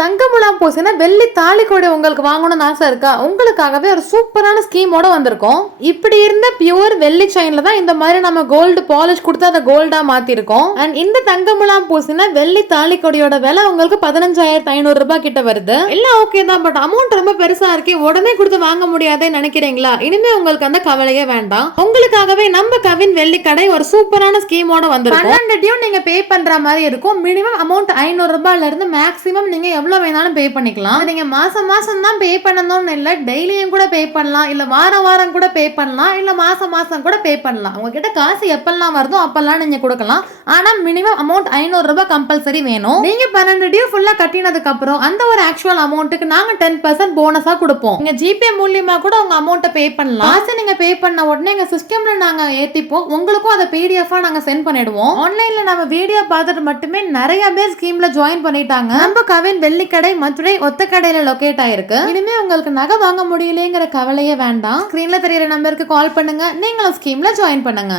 தங்கமுலாம் பூசின வெள்ளி தாலி கொடி உங்களுக்கு வாங்கணும்னு ஆசை இருக்கா? உங்களுக்காகவே ஒரு சூப்பரான ஸ்கீமோட வந்திருக்கோம். இப்படி இருந்த பியூர் வெள்ளி செயின்ல தான் இந்த மாதிரி நம்ம கோல்டு பாலிஷ் கொடுத்து அதை கோல்டா மாத்திருக்கோம். அண்ட் இந்த தங்கமுலாம் பூசின வெள்ளி தாலி கொடியோட விலை உங்களுக்கு 15,500 ரூபாய் கிட்ட வருது. எல்லாம் ஓகே தான், பட் அமௌண்ட் ரொம்ப பெருசா இருக்கு, உடனே கொடுத்து வாங்க முடியாதே நினைக்கிறீங்களா? இனிமே உங்களுக்கு அந்த கவலையே வேண்டாம். உங்களுக்காகவே நம்ம கவின் வெள்ளி கடை ஒரு சூப்பரான ஸ்கீமோட வந்திருக்கோம். 12 நீங்க பே பண்ற மாதிரி இருக்கும். மினிமம் அமௌண்ட் 500 ரூபாயில இருந்து மேக்ஸிமம் நீங்க எவ்வளவு வேணாலும் பே பண்ணிக்கலாம். நீங்க மாசம் மாசம் தான் பே பண்ணணும்னு இல்ல, டெய்லியும் கூட பே பண்ணலாம், இல்ல வாரம் வாரம் கூட பே பண்ணலாம், இல்ல மாசம் மாசம் கூட பே பண்ணலாம். உங்ககிட்ட காசு எப்பெல்லாம் வருதோ அப்பெல்லாம் நீங்க கொடுக்கலாம். ஆனா மினிமம் அமௌண்ட் 500 ரூபாய் கம்பல்சரி வேணும். நீங்க 12 டியூ ஃபுல்லா கட்டினதுக்கு அப்புறம் அந்த ஒரு ஆக்சுவல் அமௌண்ட்டுக்கு நாங்க 10% போனஸா கொடுப்போம். நீங்க ஜிபே மூலியமா கூட உங்க அமௌண்ட்டை பே பண்ணலாம். காசு நீங்க பே பண்ண உடனே எங்க சிஸ்டம்ல நாங்க ஏத்திப்போம். உங்களுக்கும் அதை பிடிஎஃப் நாங்க சென்ட் பண்ணிடுவோம். ஆன்லைன்ல நம்ம வீடியோ பார்த்துட்டு மட்டுமே நிறைய பேர் ஸ்கீம்ல ஜாயின் பண்ணிட்டாங்க. நம்ம கவின் வெள்ளிக்கடை மதுரை ஒத்தக்கடையில லொகேட் ஆயிருக்கு. இனிமே உங்களுக்கு நகை வாங்க முடியலங்கிற கவலையே வேண்டாம். ஸ்கிரீன்ல தெரியற நம்பருக்கு கால் பண்ணுங்க, நீங்களும் ஸ்கீம்ல ஜாயின் பண்ணுங்க.